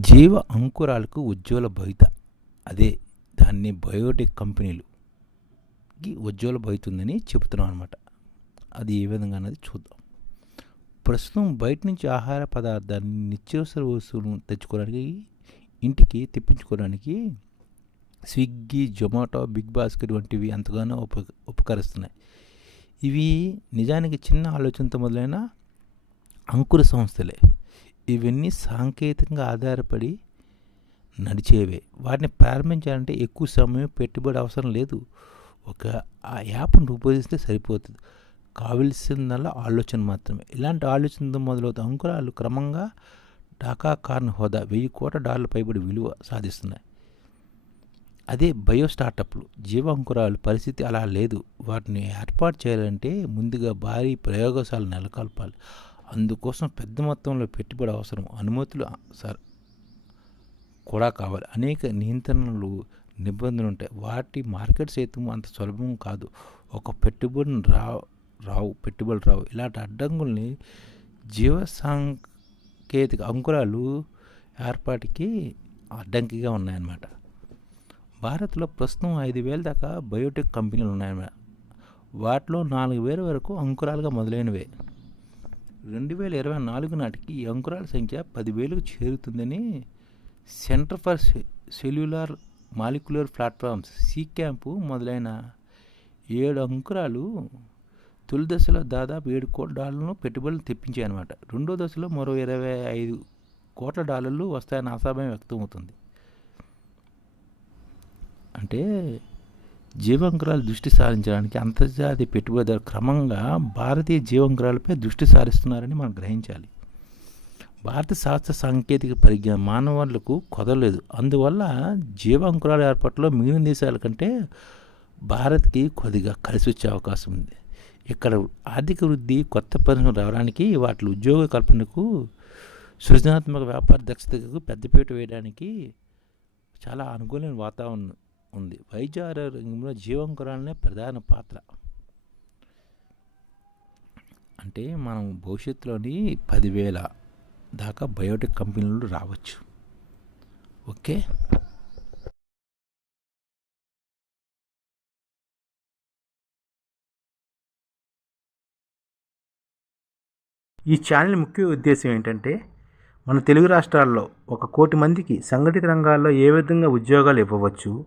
జీవ అంకురాలకు ఉజ్వల భవిత. అదే దాన్ని బయోటెక్ కంపెనీలుకి ఉజ్వల భవితుందని చెబుతున్నాం అనమాట అది ఏ విధంగా అన్నది చూద్దాం. ప్రస్తుతం బయట నుంచి ఆహార పదార్థాన్ని నిత్యావసర వస్తువులను తెచ్చుకోవడానికి ఇంటికి తెప్పించుకోవడానికి స్విగ్గీ జొమాటో బిగ్ బాస్కెట్ వంటివి ఎంతగానో ఉప ఉపకరిస్తున్నాయి. ఇవి నిజానికి చిన్న ఆలోచనతో మొదలైన అంకుర సంస్థలే. ఇవన్నీ సాంకేతికంగా ఆధారపడి నడిచేవే. వాటిని ప్రారంభించాలంటే ఎక్కువ సమయం పెట్టుబడి అవసరం లేదు. ఒక ఆ యాప్ను రూపొందిస్తే సరిపోతుంది. కావలసిందల్లా ఆలోచన మాత్రమే. ఇలాంటి ఆలోచనతో మొదలవుతాయి అంకురాలు క్రమంగా ఢాకా కార్న్ హోదా వెయ్యి కోట్ల డాలర్ల పైబడి విలువ సాధిస్తున్నాయి. అదే బయో స్టార్టప్లు. జీవ అంకురాలు పరిస్థితి అలా లేదు. వాటిని ఏర్పాటు చేయాలంటే ముందుగా భారీ ప్రయోగశాల నెలకొల్పాలి. అందుకోసం పెద్ద మొత్తంలో పెట్టుబడి అవసరం. అనుమతులు సార్ కూడా కావాలి. అనేక నియంత్రణలు నిబంధనలు ఉంటాయి. వాటి మార్కెట్ సైతం అంత సులభం కాదు. ఒక పెట్టుబడిని రా రావు పెట్టుబడి రావు. ఇలాంటి అడ్డంకుల్ని జీవ సాంకేతిక అంకురాలు ఏర్పాటుకి అడ్డంకిగా ఉన్నాయన్నమాట. భారత్లో ప్రస్తుతం ఐదు వేల దాకా బయోటెక్ కంపెనీలు ఉన్నాయన్నమాట. వాటిలో నాలుగు వేల వరకు అంకురాలుగా మొదలైనవే. రెండు వేల ఇరవై నాలుగు నాటికి ఈ అంకురాల సంఖ్య పదివేలకు చేరుతుందని centre for cellular molecular platforms C camp మొదలైన ఏడు అంకురాలు తొలి దశలో దాదాపు ఏడు కోట్ల డాలర్లను పెట్టుబడులు తెప్పించాయి అనమాట రెండో దశలో మరో ఇరవై ఐదు కోట్ల డాలర్లు వస్తాయని ఆశాభావం వ్యక్తమవుతుంది. అంటే జీవంకురాలు దృష్టి సారించడానికి అంతర్జాతీయ పెట్టుబడిదారు క్రమంగా భారతీయ జీవంకురాలపై దృష్టి సారిస్తున్నారని మనం గ్రహించాలి. భారత శాస్త్ర సాంకేతిక పరిజ్ఞానం మానవులకు కుదరలేదు. అందువల్ల జీవాంకురాల ఏర్పాటులో మిగిలిన దేశాల కంటే భారత్కి కొద్దిగా కలిసి వచ్చే అవకాశం ఉంది. ఇక్కడ ఆర్థిక వృద్ధి కొత్త పరిశ్రమలు రావడానికి వాటి ఉద్యోగ కల్పనకు సృజనాత్మక వ్యాపార దక్షతకు పెద్దపీట వేయడానికి చాలా అనుకూలమైన వాతావరణం ఉంది. వైద్య రంగంలో జీవంకురాలనే ప్రధాన పాత్ర. అంటే మనం భవిష్యత్తులోని పదివేల దాకా బయోటెక్ కంపెనీలు రావచ్చు. ఓకే? ఈ ఛానల్ ముఖ్య ఉద్దేశం ఏంటంటే మన తెలుగు రాష్ట్రాల్లో ఒక కోటి మందికి సంఘటిత రంగాల్లో ఏ విధంగా ఉద్యోగాలు ఇవ్వవచ్చు